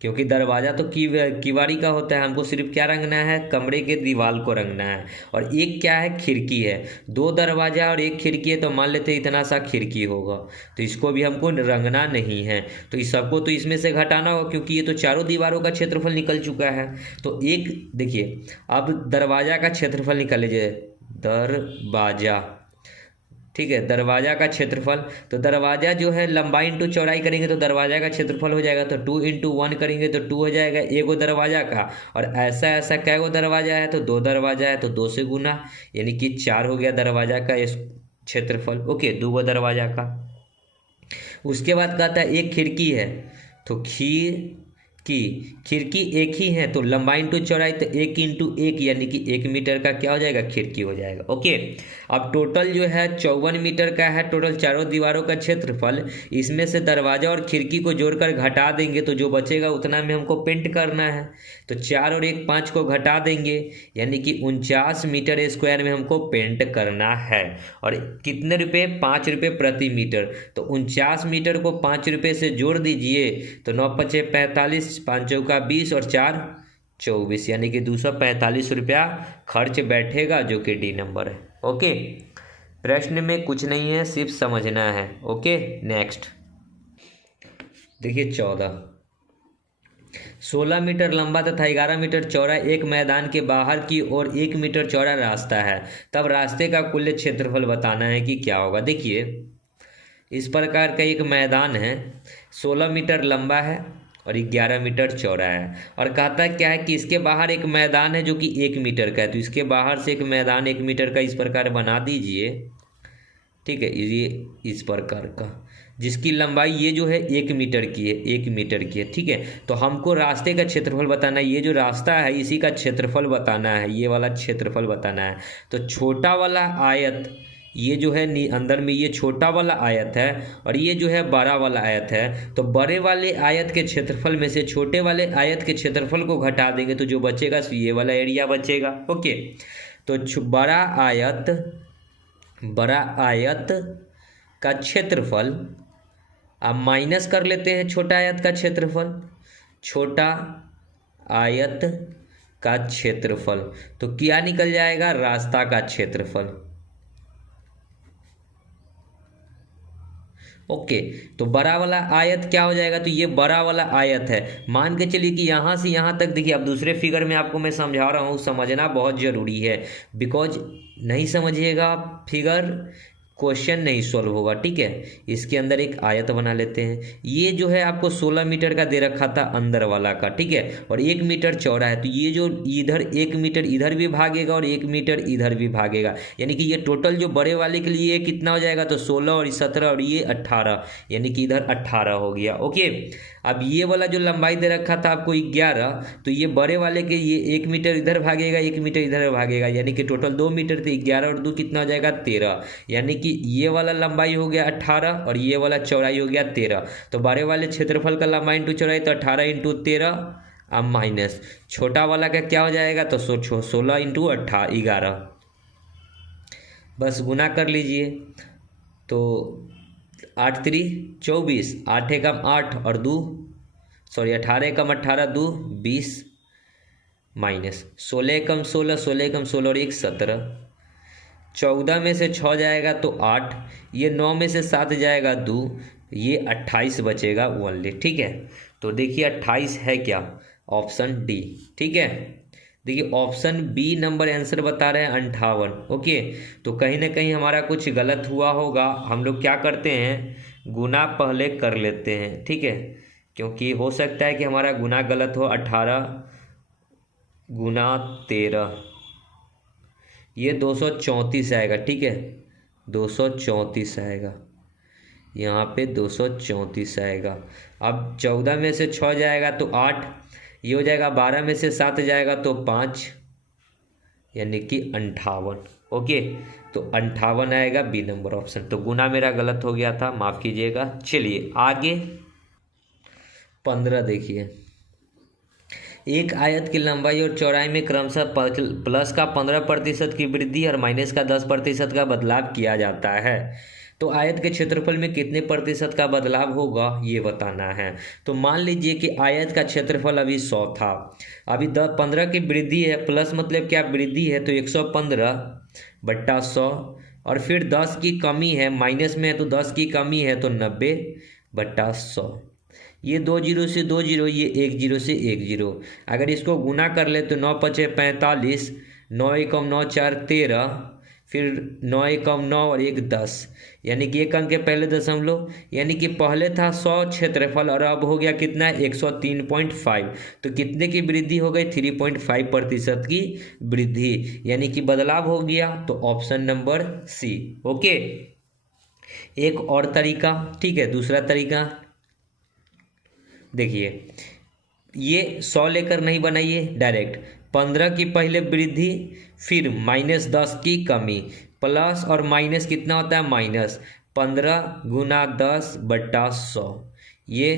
क्योंकि दरवाजा तो किवाड़ी का होता है। हमको सिर्फ क्या रंगना है, कमरे के दीवार को रंगना है। और एक क्या है, खिड़की है, 2 दरवाजा और 1 खिड़की है, तो मान लेते हैं इतना सा खिड़की होगा, तो इसको भी हमको रंगना नहीं है, तो इस सबको तो इसमें से घटाना होगा, क्योंकि ये तो चारों दीवारों का क्षेत्रफल निकल चुका है। तो एक देखिए, अब दरवाजा का क्षेत्रफल निकाल लीजिए, दरवाजा, ठीक है, दरवाजा का क्षेत्रफल, तो दरवाजा जो है लंबाई इंटू चौड़ाई करेंगे तो दरवाजा का क्षेत्रफल हो जाएगा, तो 2 × 1 करेंगे तो 2 हो जाएगा एगो दरवाजा का। और ऐसा ऐसा क्या गो दरवाजा है, तो 2 दरवाजा है, तो 2 से गुना, यानी कि 4 हो गया दरवाजा का क्षेत्रफल। ओके, 2 गो दरवाजा का। उसके बाद कहता है एक खिड़की है, तो खिड़की एक ही है, तो लंबाई इंटू चौड़ाई, तो 1 × 1 यानी कि 1 मीटर का क्या हो जाएगा, खिड़की हो जाएगा। ओके, अब टोटल जो है 54 मीटर का है टोटल चारों दीवारों का क्षेत्रफल। इसमें से दरवाजा और खिड़की को जोड़कर घटा देंगे, तो जो बचेगा उतना में हमको पेंट करना है, तो 4 और 1 5 को घटा देंगे, यानी कि 49 मीटर स्क्वायर में हमको पेंट करना है। और कितने रुपये, 5 रुपये प्रति मीटर, तो 49 मीटर को 5 रुपये से जोड़ दीजिए, तो 9 × 5 = 45, 5 × 20 और 4 = 24, यानी कि 245 रुपया खर्च बैठेगा, जो कि डी नंबर है। ओके, प्रश्न में कुछ नहीं है, सिर्फ समझना है। ओके, नेक्स्ट देखिए 14, 16 मीटर लंबा तथा 11 मीटर चौड़ा एक मैदान के बाहर की ओर 1 मीटर चौड़ा रास्ता है, तब रास्ते का कुल क्षेत्रफल बताना है कि क्या होगा। देखिए इस प्रकार का एक मैदान है, 16 मीटर लंबा है और 11 मीटर चौड़ा है, और कहता क्या है कि इसके बाहर एक मैदान है जो कि 1 मीटर का है, तो इसके बाहर से एक मैदान 1 मीटर का इस प्रकार बना दीजिए, ठीक है, ये इस प्रकार का, जिसकी लंबाई ये जो है 1 मीटर की है, 1 मीटर की है, ठीक है। तो हमको रास्ते का क्षेत्रफल बताना है, ये जो रास्ता है इसी का क्षेत्रफल बताना है, ये वाला क्षेत्रफल बताना है। तो छोटा वाला आयत, ये जो है अंदर में ये छोटा वाला आयत है और ये जो है बड़ा वाला आयत है, तो बड़े वाले आयत के क्षेत्रफल में से छोटे वाले आयत के क्षेत्रफल को घटा देंगे, तो जो बचेगा ये वाला एरिया बचेगा। ओके, तो बड़ा आयत का क्षेत्रफल अब माइनस कर लेते हैं छोटा आयत का क्षेत्रफल, छोटा आयत का क्षेत्रफल, तो क्या निकल जाएगा, रास्ता का क्षेत्रफल। ओके, तो बड़ा वाला आयत क्या हो जाएगा, तो ये बड़ा वाला आयत है। मान के चलिए कि यहाँ से यहाँ तक, देखिए अब दूसरे फिगर में आपको मैं समझा रहा हूँ, समझना बहुत ज़रूरी है, बिकॉज नहीं समझिएगा फिगर क्वेश्चन नहीं सॉल्व होगा, ठीक है। इसके अंदर एक आयत बना लेते हैं। ये जो है आपको 16 मीटर का दे रखा था अंदर वाला का, ठीक है, और 1 मीटर चौड़ा है, तो ये जो इधर 1 मीटर इधर भी भागेगा और 1 मीटर इधर भी भागेगा, यानी कि ये टोटल जो बड़े वाले के लिए कितना हो जाएगा, तो 16 और 17 और ये 18, यानी कि इधर 18 हो गया। ओके, अब ये वाला जो लंबाई दे रखा था आपको 11, तो ये बड़े वाले के ये 1 मीटर इधर भागेगा 1 मीटर इधर भागेगा, यानी कि टोटल 2 मीटर, तो 11 और 2 कितना हो जाएगा 13, यानी कि ये वाला लंबाई हो गया 18 और ये वाला चौड़ाई हो गया 13। तो बड़े वाले क्षेत्रफल का लंबाई इंटू चौड़ाई, तो 18 इंटू 13, अब माइनस छोटा वाला का क्या हो जाएगा, तो 16 इंटू 11, बस गुना कर लीजिए। तो 8 3 24, 8 एकम 8 और 2 सॉरी 18 एकम 18 2 20, माइनस 16 एकम 16 16 एकम 16 और 1 17, 14 में से 6 जाएगा तो 8, ये 9 में से 7 जाएगा 2, ये 28 बचेगा ओनली, ठीक है। तो देखिए 28 है क्या, ऑप्शन डी, ठीक है। देखिए ऑप्शन बी नंबर आंसर बता रहे हैं 58। ओके, तो कहीं ना कहीं हमारा कुछ गलत हुआ होगा। हम लोग क्या करते हैं, गुना पहले कर लेते हैं, ठीक है, क्योंकि हो सकता है कि हमारा गुना गलत हो। 18 गुना 13, ये 234 आएगा, ठीक है, 234 आएगा, यहाँ पे 234 आएगा। अब 14 में से 6 जाएगा तो 8, ये हो जाएगा 12 में से 7 जाएगा तो 5, यानी कि 58। ओके, तो 58 आएगा बी नंबर ऑप्शन। तो गुना मेरा गलत हो गया था, माफ़ कीजिएगा। चलिए आगे 15 देखिए, एक आयत की लंबाई और चौड़ाई में क्रमशः प्लस का 15% की वृद्धि और माइनस का 10% का बदलाव किया जाता है, तो आयत के क्षेत्रफल में कितने प्रतिशत का बदलाव होगा ये बताना है। तो मान लीजिए कि आयत का क्षेत्रफल अभी 100 था, अभी 15 की वृद्धि है, प्लस मतलब क्या वृद्धि है, तो 115 बट्टा 100, और फिर 10 की कमी है, माइनस में है तो 10 की कमी है तो 90 बट्टा 100। ये 2 जीरो से 2 जीरो, ये 1 जीरो से 1 जीरो। अगर इसको गुना कर ले तो 9 पचे 45, 9 एकम 9 4 13, फिर 9 एकम 9 और 1 10, यानी कि एक अंक के पहले दशमलव, यानी कि पहले था 100 क्षेत्रफल और अब हो गया कितना, 103.5। तो कितने की वृद्धि हो गई, 3.5% की वृद्धि, यानी कि बदलाव हो गया। तो ऑप्शन नंबर सी। ओके, एक और तरीका, ठीक है, दूसरा तरीका देखिए, ये 100 लेकर नहीं बनाइए, डायरेक्ट 15 की पहले वृद्धि, फिर माइनस 10 की कमी, प्लस और माइनस कितना होता है, माइनस 15 गुना 10 बट्टा 100, ये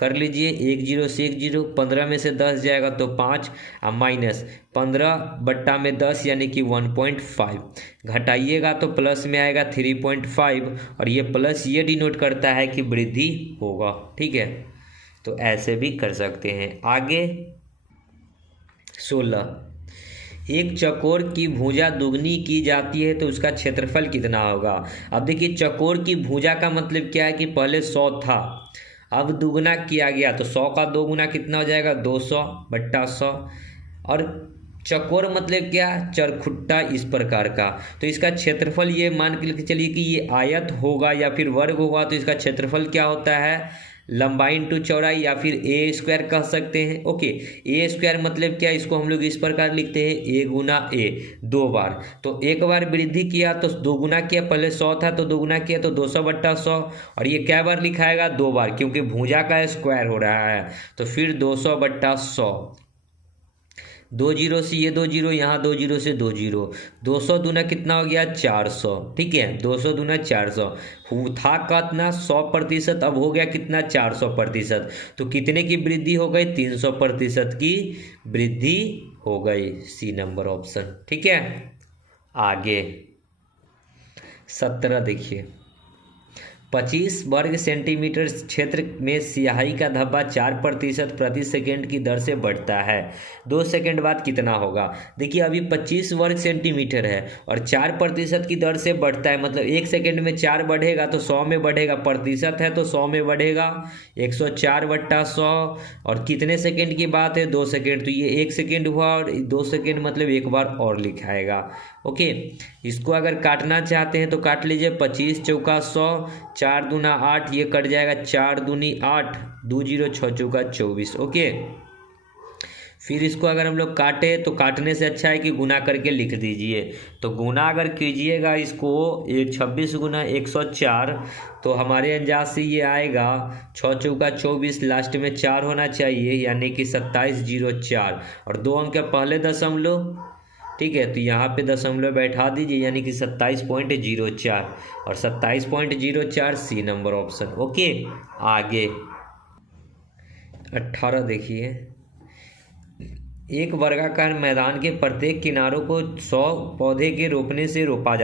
कर लीजिए, 1 जीरो से 1 जीरो, 15 में से 10 जाएगा तो 5, और माइनस 15 बट्टा में 10 यानी कि 1.5, घटाइएगा तो प्लस में आएगा 3.5, और ये प्लस ये डिनोट करता है कि वृद्धि होगा, ठीक है। तो ऐसे भी कर सकते हैं। आगे 16, एक चकोर की भुजा दुगनी की जाती है तो उसका क्षेत्रफल कितना होगा। अब देखिए चकोर की भुजा का मतलब क्या है कि पहले 100 था, अब दुगना किया गया तो 100 का 2 गुना कितना हो जाएगा, 200 बट्टा 100, और चकोर मतलब क्या, चरखुट्टा इस प्रकार का, तो इसका क्षेत्रफल ये मान के चलिए कि ये आयत होगा या फिर वर्ग होगा, तो इसका क्षेत्रफल क्या होता है, लंबाई इंटू चौड़ाई, या फिर ए स्क्वायर कह सकते हैं। ओके, ए स्क्वायर मतलब क्या, इसको हम लोग इस प्रकार लिखते हैं, ए गुना ए, 2 बार, तो एक बार वृद्धि किया तो 2 गुना किया, पहले 100 था तो 2 गुना किया तो 200 बट्टा 100, और ये क्या बार लिखाएगा, 2 बार, क्योंकि भुजा का स्क्वायर हो रहा है, तो फिर 200 बट्टा 100, 2 जीरो से ये 2 जीरो, यहाँ 2 जीरो से 2 जीरो, 200 दूना कितना हो गया, 400, ठीक है, 200 दूना 400, था कितना 100%, अब हो गया कितना 400%, तो कितने की वृद्धि हो गई, 300% की वृद्धि हो गई, सी नंबर ऑप्शन, ठीक है। आगे 17 देखिए, 25 वर्ग सेंटीमीटर क्षेत्र में स्याही का धब्बा 4% प्रति सेकेंड की दर से बढ़ता है। 2 सेकेंड बाद कितना होगा? देखिए अभी 25 वर्ग सेंटीमीटर है और 4% की दर से बढ़ता है, मतलब 1 सेकेंड में 4 बढ़ेगा तो 100 में बढ़ेगा, प्रतिशत है तो 100 में बढ़ेगा, 104/100। और कितने सेकेंड की बात है? 2 सेकेंड। तो ये 1 सेकेंड हुआ और 2 सेकेंड मतलब एक बार और लिखाएगा। ओके, इसको अगर काटना चाहते हैं तो काट लीजिए। 25 चौका 100, 4 दूना 8, ये कट जाएगा, 4 दूनी 8, 2 0 6 चौका 24। ओके, फिर इसको अगर हम लोग काटे तो काटने से अच्छा है कि गुना करके लिख दीजिए। तो गुना अगर कीजिएगा इसको 26 गुना 104, तो हमारे अंदाज से ये आएगा 6 चौका 24, लास्ट में 4 होना चाहिए, यानी कि 2704 और 2 अंक के पहले दशमलव। ठीक है, तो यहाँ पे दशमलव बैठा दीजिए, यानी कि 27.04 और 27.04 सी नंबर ऑप्शन। ओके, आगे 18 देखिए। एक वर्गाकार मैदान के प्रत्येक किनारों को 100 पौधे के रोपण से रोपा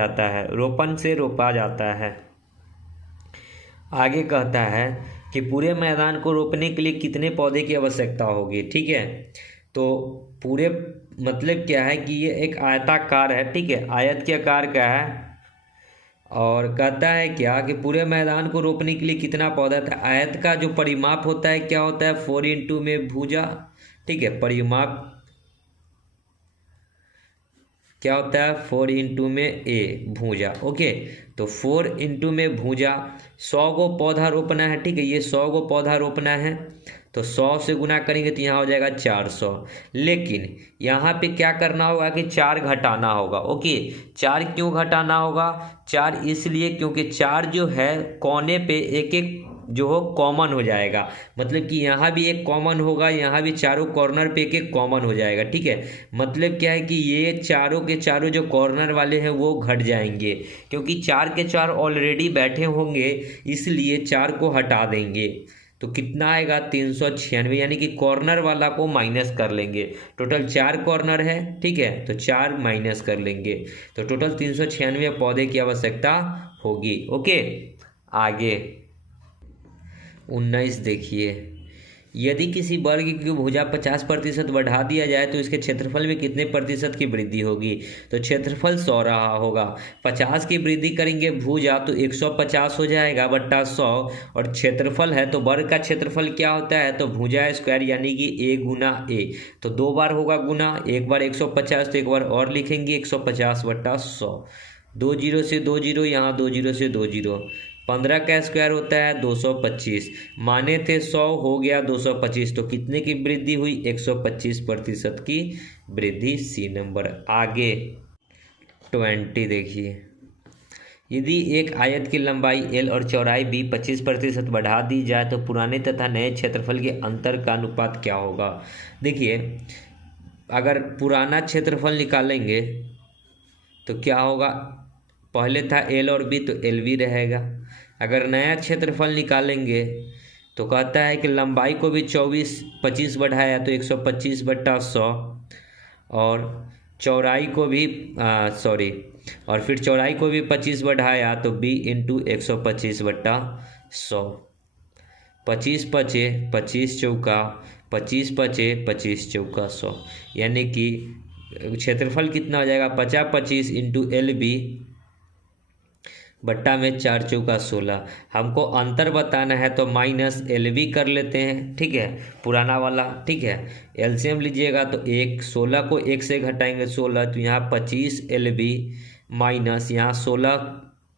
जाता है। आगे कहता है कि पूरे मैदान को रोपने के लिए कितने पौधे की आवश्यकता होगी। ठीक है, तो पूरे मतलब क्या है कि ये एक आयताकार है। ठीक है, आयत के आकार का है और कहता है क्या कि पूरे मैदान को रोपने के लिए कितना पौधा था। आयत का जो परिमाप होता है क्या होता है? 4 में भुजा। ठीक है, परिमाप क्या होता है? 4 में ए भुजा। ओके, तो 4 में भुजा 100 को पौधा रोपना है। ठीक है, ये 100 को पौधा रोपना है तो 100 से गुना करेंगे तो यहाँ हो जाएगा 400। लेकिन यहाँ पे क्या करना होगा कि 4 घटाना होगा। ओके, 4 क्यों घटाना होगा? 4 इसलिए क्योंकि 4 जो है कोने पे एक एक जो हो कॉमन हो जाएगा, मतलब कि यहाँ भी एक कॉमन होगा, यहाँ भी चारों कॉर्नर पे एक एक कॉमन हो जाएगा। ठीक है, मतलब क्या है कि ये चारों के चारों जो कॉर्नर वाले हैं वो घट जाएंगे, क्योंकि 4 के 4 ऑलरेडी बैठे होंगे, इसलिए 4 को हटा देंगे। तो कितना आएगा? 396, यानी कि कॉर्नर वाला को माइनस कर लेंगे। टोटल 4 कॉर्नर है। ठीक है, तो 4 माइनस कर लेंगे तो टोटल 396 पौधे की आवश्यकता होगी। ओके, आगे 19 देखिए। यदि किसी वर्ग की भुजा 50% बढ़ा दिया जाए तो इसके क्षेत्रफल में कितने प्रतिशत की वृद्धि होगी? तो क्षेत्रफल 100 रहा होगा, 50 की वृद्धि करेंगे भुजा तो 150 हो जाएगा बट्टा 100, और क्षेत्रफल है तो वर्ग का क्षेत्रफल क्या होता है? तो भुजा स्क्वायर, यानी कि a गुना a। तो 2 बार होगा गुना, एक बार 150 तो एक बार और लिखेंगे 150 बट्टा 100। 2 0 से 2 0, यहाँ 2 0 से 2 0, 15 का स्क्वायर होता है 225, माने थे 100 हो गया 225, तो कितने की वृद्धि हुई? 125% की वृद्धि, सी नंबर। आगे 20 देखिए। यदि एक आयत की लंबाई l और चौड़ाई b 25% बढ़ा दी जाए तो पुराने तथा नए क्षेत्रफल के अंतर का अनुपात क्या होगा? देखिए, अगर पुराना क्षेत्रफल निकालेंगे तो क्या होगा? पहले था l और b, तो LB रहेगा। अगर नया क्षेत्रफल निकालेंगे तो कहता है कि लंबाई को भी 25 बढ़ाया तो 125 बट्टा 100, और चौड़ाई को भी और फिर चौड़ाई को भी 25 बढ़ाया तो b इंटू 125 बट्टा 100। 25 पचे 25 चौका 25 पचे 25 चौका 100, यानी कि क्षेत्रफल कितना हो जाएगा? 50 इंटू LB बट्टा में 4 चौका 16। हमको अंतर बताना है तो माइनस LB कर लेते हैं। ठीक है, पुराना वाला। ठीक है, एलसीएम लीजिएगा तो 16 को 1 से घटाएंगे 16, तो यहाँ 25 LB माइनस यहाँ 16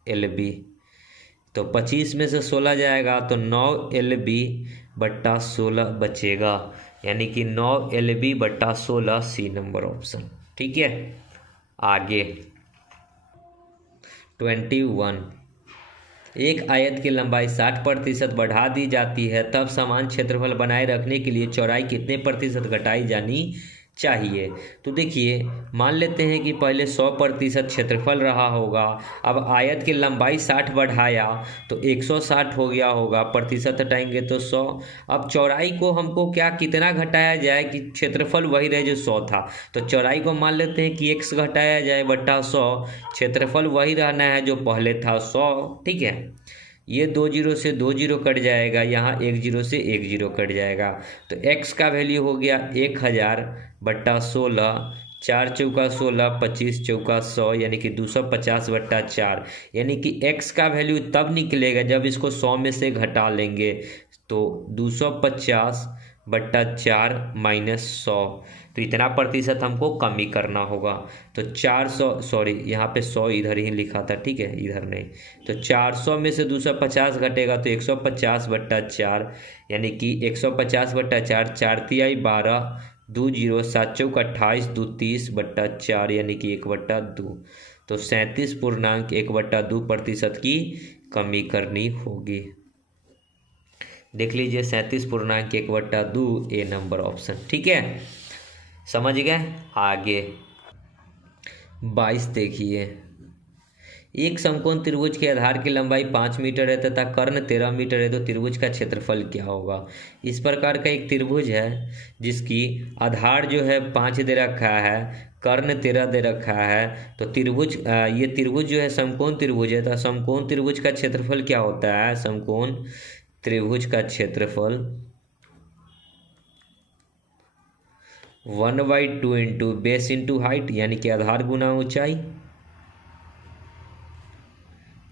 LB, तो 25 में से 16 जाएगा तो 9 LB बट्टा 16 बचेगा, यानी कि 9 LB बट्टा 16, सी नंबर ऑप्शन। ठीक है, आगे 21। एक आयत की लंबाई 60% बढ़ा दी जाती है, तब समान क्षेत्रफल बनाए रखने के लिए चौड़ाई कितने प्रतिशत घटाई जानी चाहिए? तो देखिए, मान लेते हैं कि पहले 100% क्षेत्रफल रहा होगा, अब आयत की लंबाई 60 बढ़ाया तो 160 हो गया होगा, प्रतिशत हटाएंगे तो 100। अब चौड़ाई को हमको क्या कितना घटाया जाए कि क्षेत्रफल वही रहे जो 100 था? तो चौड़ाई को मान लेते हैं कि x घटाया जाए बट्टा 100, क्षेत्रफल वही रहना है जो पहले था 100। ठीक है, ये 2 जीरो से 2 जीरो कट जाएगा, यहाँ 1 जीरो से 1 जीरो कट जाएगा। तो x का वैल्यू हो गया 1000/16, 4 चौका 16, 25 चौका 100, यानी कि 250/4। यानी कि x का वैल्यू तब निकलेगा जब इसको 100 में से घटा लेंगे। तो 250/4 माइनस 100, तो इतना प्रतिशत हमको कमी करना होगा। तो 400, सॉरी यहाँ पे 100 इधर ही लिखा था, ठीक है, इधर नहीं। तो 400 में से 250 घटेगा तो 150/4, यानी कि 150/4, 4 तिहाई 12, 2 जीरो, 7 चौक 28, 2 30/4, यानी कि 1/2। तो 37.1/2% की कमी करनी होगी। देख लीजिए 37.1/2, ए नंबर ऑप्शन, ठीक है, समझ गए। आगे 22 देखिए, एक समकोण त्रिभुज के आधार की लंबाई 5 मीटर है तथा कर्ण 13 मीटर है, तो त्रिभुज का क्षेत्रफल क्या होगा। इस प्रकार का एक त्रिभुज है जिसकी आधार जो है 5 दे रखा है, कर्ण 13 दे रखा है। तो त्रिभुज ये त्रिभुज जो है समकोण त्रिभुज है, तो समकोण त्रिभुज का क्षेत्रफल क्या होता है। समकोण त्रिभुज का क्षेत्रफल 1/2 इंटू बेस इंटू हाइट, यानी कि आधार गुना ऊंचाई,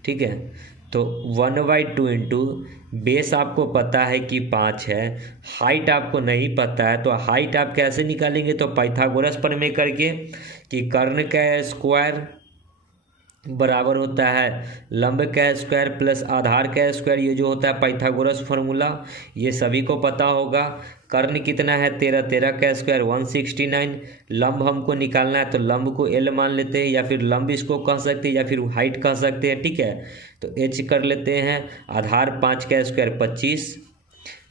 ठीक है। तो 1/2 इंटू बेस आपको पता है कि 5 है, हाइट आपको नहीं पता है, तो हाइट आप कैसे निकालेंगे। तो पाइथागोरस प्रमेय करके कि कर्ण का स्क्वायर बराबर होता है लंब का स्क्वायर प्लस आधार का स्क्वायर, ये जो होता है पाइथागोरस फार्मूला, ये सभी को पता होगा। कर्ण कितना है 13, 13 का स्क्वायर 169। लंब हमको निकालना है तो लंब को L मान लेते हैं, या फिर लंब इसको कह सकते हैं, या फिर हाइट कह सकते हैं, ठीक है। तो H कर लेते हैं, आधार 5 का स्क्वायर 25।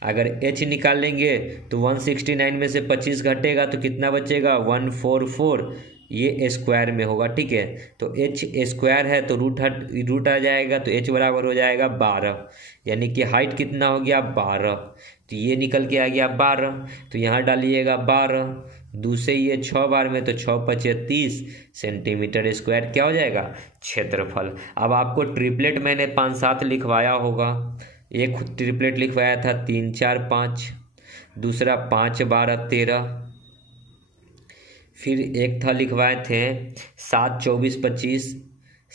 अगर H निकालेंगे तो 169 में से 25 घटेगा तो कितना बचेगा 144, ये स्क्वायर में होगा, ठीक है। तो H स्क्वायर है तो रूट आ जाएगा, तो H बराबर हो जाएगा 12, यानी कि हाइट कितना हो गया 12, तो ये निकल के आ गया 12। तो यहाँ डालिएगा 12, दूसरे ये 6 बार में, तो 6 × 30 सेंटीमीटर स्क्वायर क्या हो जाएगा क्षेत्रफल। अब आपको ट्रिपलेट मैंने 5-7 लिखवाया होगा। एक ट्रिपलेट लिखवाया था 3 4 5, दूसरा 5 12 13, फिर एक था लिखवाए थे 7 24 25,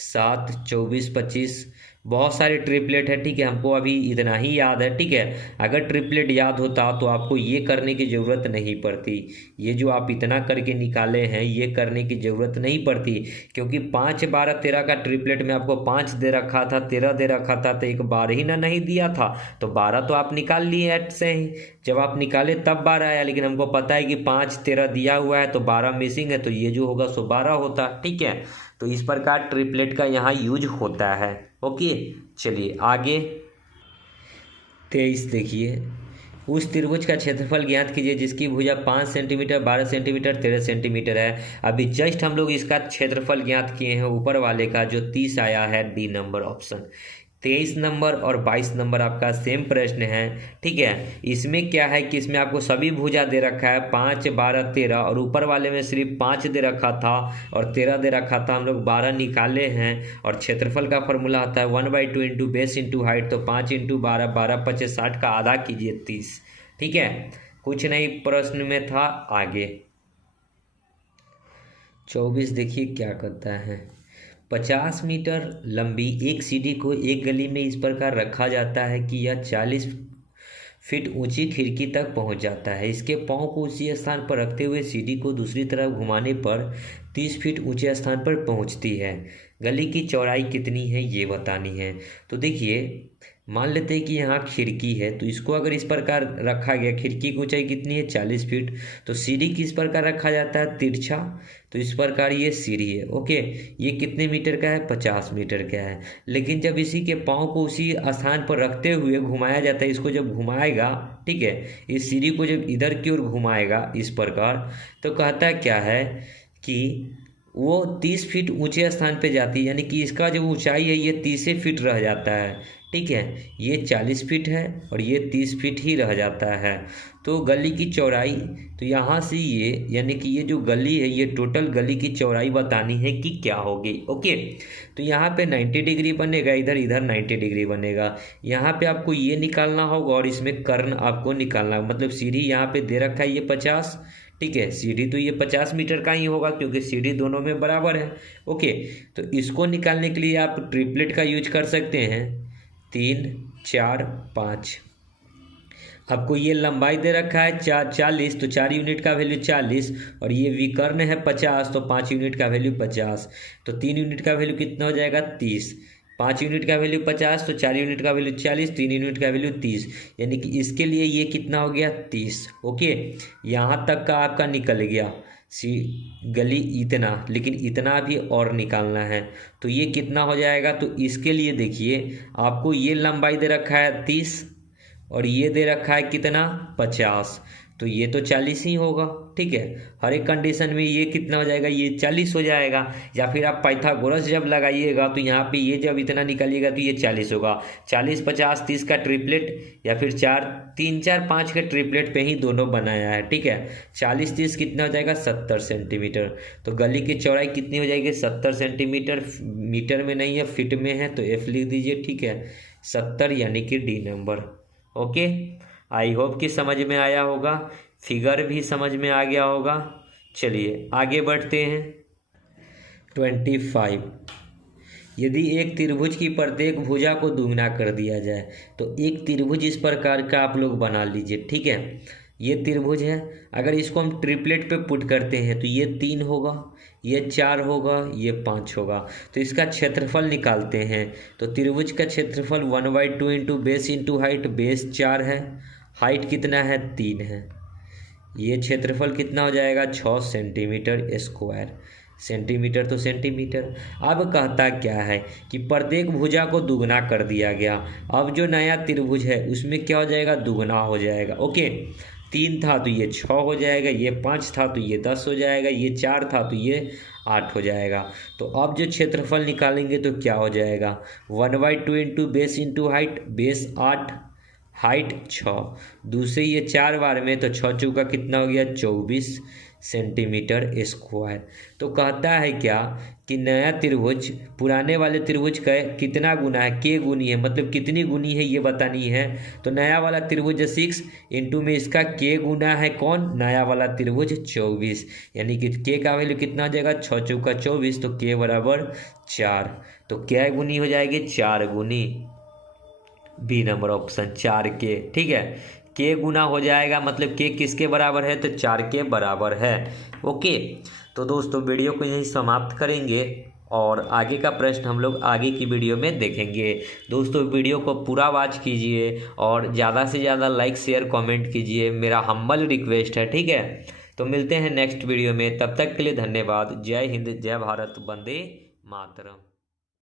7 24 25। बहुत सारे ट्रिपलेट है, ठीक है, हमको अभी इतना ही याद है, ठीक है। अगर ट्रिपलेट याद होता तो आपको ये करने की ज़रूरत नहीं पड़ती, ये जो आप इतना करके निकाले हैं ये करने की ज़रूरत नहीं पड़ती, क्योंकि 5 12 13 का ट्रिपलेट में आपको 5 दे रखा था, 13 दे रखा था, तो एक बार ही ना नहीं दिया था, तो 12 तो आप निकाल लिए ऐट से ही, जब आप निकाले तब 12 आया। लेकिन हमको पता है कि 5 13 दिया हुआ है तो 12 मिसिंग है, तो ये जो होगा सो 12 होता, ठीक है। तो इस प्रकार ट्रिपलेट का यहाँ यूज होता है, ओके। चलिए आगे 23 देखिए, उस त्रिभुज का क्षेत्रफल ज्ञात कीजिए जिसकी भुजा 5 सेंटीमीटर, 12 सेंटीमीटर, 13 सेंटीमीटर है। अभी जस्ट हम लोग इसका क्षेत्रफल ज्ञात किए हैं ऊपर वाले का, जो 30 आया है, डी नंबर ऑप्शन। 23 नंबर और 22 नंबर आपका सेम प्रश्न है, ठीक है। इसमें क्या है कि इसमें आपको सभी भुजा दे रखा है 5 12 13, और ऊपर वाले में सिर्फ 5 दे रखा था और 13 दे रखा था, हम लोग 12 निकाले हैं। और क्षेत्रफल का फॉर्मूला आता है 1/2 इंटू बेस इंटू हाइट, तो 5 × 12, 12 × 5 60 का आधा कीजिए 30, ठीक है। कुछ नहीं प्रश्न में था। आगे 24 देखिए क्या करता है। 50 मीटर लंबी एक सीढ़ी को एक गली में इस प्रकार रखा जाता है कि यह 40 फीट ऊंची खिड़की तक पहुंच जाता है। इसके पांव को उसी स्थान पर रखते हुए सीढ़ी को दूसरी तरफ घुमाने पर 30 फीट ऊंचे स्थान पर पहुंचती है। गली की चौड़ाई कितनी है ये बतानी है। तो देखिए मान लेते हैं कि यहाँ खिड़की है, तो इसको अगर इस प्रकार रखा गया, खिड़की की ऊंचाई कितनी है 40 फीट, तो सीढ़ी किस प्रकार रखा जाता है तिरछा, तो इस प्रकार ये सीढ़ी है, ओके। ये कितने मीटर का है 50 मीटर का है। लेकिन जब इसी के पाँव को उसी स्थान पर रखते हुए घुमाया जाता है, इसको जब घुमाएगा, ठीक है, इस सीढ़ी को जब इधर की ओर घुमाएगा इस प्रकार, तो कहता क्या है कि वो 30 फीट ऊंचे स्थान पे जाती है, यानी कि इसका जो ऊंचाई है ये 30 फीट रह जाता है। ठीक है, ये 40 फीट है और ये 30 फीट ही रह जाता है। तो गली की चौड़ाई, तो यहाँ से ये यानी कि ये जो गली है ये टोटल गली की चौड़ाई बतानी है कि क्या होगी। ओके, तो यहाँ पे 90 डिग्री बनेगा, इधर इधर 90 डिग्री बनेगा। यहाँ पे आपको ये निकालना होगा और इसमें कर्ण आपको निकालना, मतलब सीढ़ी यहाँ पे दे रखा है ये 50। ठीक है, सीढ़ी तो ये 50 मीटर का ही होगा क्योंकि सीढ़ी दोनों में बराबर है। ओके, तो इसको निकालने के लिए आप ट्रिपलेट का यूज कर सकते हैं, 3 4 5। आपको ये लंबाई दे रखा है 40, तो 4 यूनिट का वैल्यू 40, और ये विकर्ण है 50, तो 5 यूनिट का वैल्यू 50। तो 3 यूनिट का वैल्यू कितना हो जाएगा 30, 5 यूनिट का वैल्यू 50, तो 4 यूनिट का वैल्यू 40, 3 यूनिट का वैल्यू 30, यानी कि इसके लिए ये कितना हो गया 30। ओके, यहाँ तक का आपका निकल गया गली इतना, लेकिन इतना भी और निकालना है, तो ये कितना हो जाएगा। तो इसके लिए देखिए आपको ये लंबाई दे रखा है 30 और ये दे रखा है कितना 50, तो ये तो 40 ही होगा। ठीक है, हर एक कंडीशन में ये कितना हो जाएगा, ये 40 हो जाएगा। या फिर आप पाइथागोरस जब लगाइएगा तो यहाँ पे ये जब इतना निकालिएगा तो ये 40 होगा। 40 50 30 का ट्रिपलेट, या फिर 3 4 5 के ट्रिपलेट पे ही दोनों बनाया है। ठीक है, 40 30 कितना हो जाएगा 70 सेंटीमीटर। तो गली की चौड़ाई कितनी हो जाएगी 70 सेंटीमीटर, मीटर में नहीं है फिट में है, तो F लिख दीजिए। ठीक है, 70 यानी कि D number. Okay, I hope कि समझ में आया होगा, फिगर भी समझ में आ गया होगा। चलिए आगे बढ़ते हैं। 25, यदि एक त्रिभुज की प्रत्येक भुजा को दुगना कर दिया जाए, तो एक त्रिभुज इस प्रकार का आप लोग बना लीजिए। ठीक है, ये त्रिभुज है, अगर इसको हम ट्रिपलेट पे पुट करते हैं तो ये 3 होगा, ये 4 होगा, ये 5 होगा। तो इसका क्षेत्रफल निकालते हैं, तो त्रिभुज का क्षेत्रफल 1/2 into base into height, base 4 है, हाइट कितना है 3 है, ये क्षेत्रफल कितना हो जाएगा 6 सेंटीमीटर स्क्वायर। सेंटीमीटर तो सेंटीमीटर। अब कहता क्या है कि प्रत्येक भुजा को दुगना कर दिया गया। अब जो नया त्रिभुज है उसमें क्या हो जाएगा दुगना हो जाएगा। ओके, 3 था तो ये 6 हो जाएगा, ये 5 था तो ये 10 हो जाएगा, ये 4 था तो ये 8 हो जाएगा। तो अब जो क्षेत्रफल निकालेंगे तो क्या हो जाएगा 1/2 into base into height, base 8, height 6, दूसरे ये 4 बार में, तो 6 चौका कितना हो गया 24 सेंटीमीटर स्क्वायर। तो कहता है क्या कि नया त्रिभुज पुराने वाले त्रिभुज का कितना गुना है, के गुनी है, मतलब कितनी गुनी है ये बतानी है। तो नया वाला त्रिभुज 6 इंटू में इसका के गुना है कौन, नया वाला त्रिभुज 24, यानी कि के का वैल्यू कितना हो जाएगा 6 चौका 24, तो के बराबर 4। तो क्या गुनी हो जाएगी 4 गुनी, बी नंबर ऑप्शन 4 के। ठीक है, के गुना हो जाएगा, मतलब के किसके बराबर है तो 4 के बराबर है। ओके, तो दोस्तों वीडियो को यहीं समाप्त करेंगे और आगे का प्रश्न हम लोग आगे की वीडियो में देखेंगे। दोस्तों वीडियो को पूरा वॉच कीजिए और ज़्यादा से ज़्यादा लाइक शेयर कमेंट कीजिए, मेरा हम्बल रिक्वेस्ट है। ठीक है, तो मिलते हैं नेक्स्ट वीडियो में, तब तक के लिए धन्यवाद। जय हिंद, जय भारत, वंदे मातरम।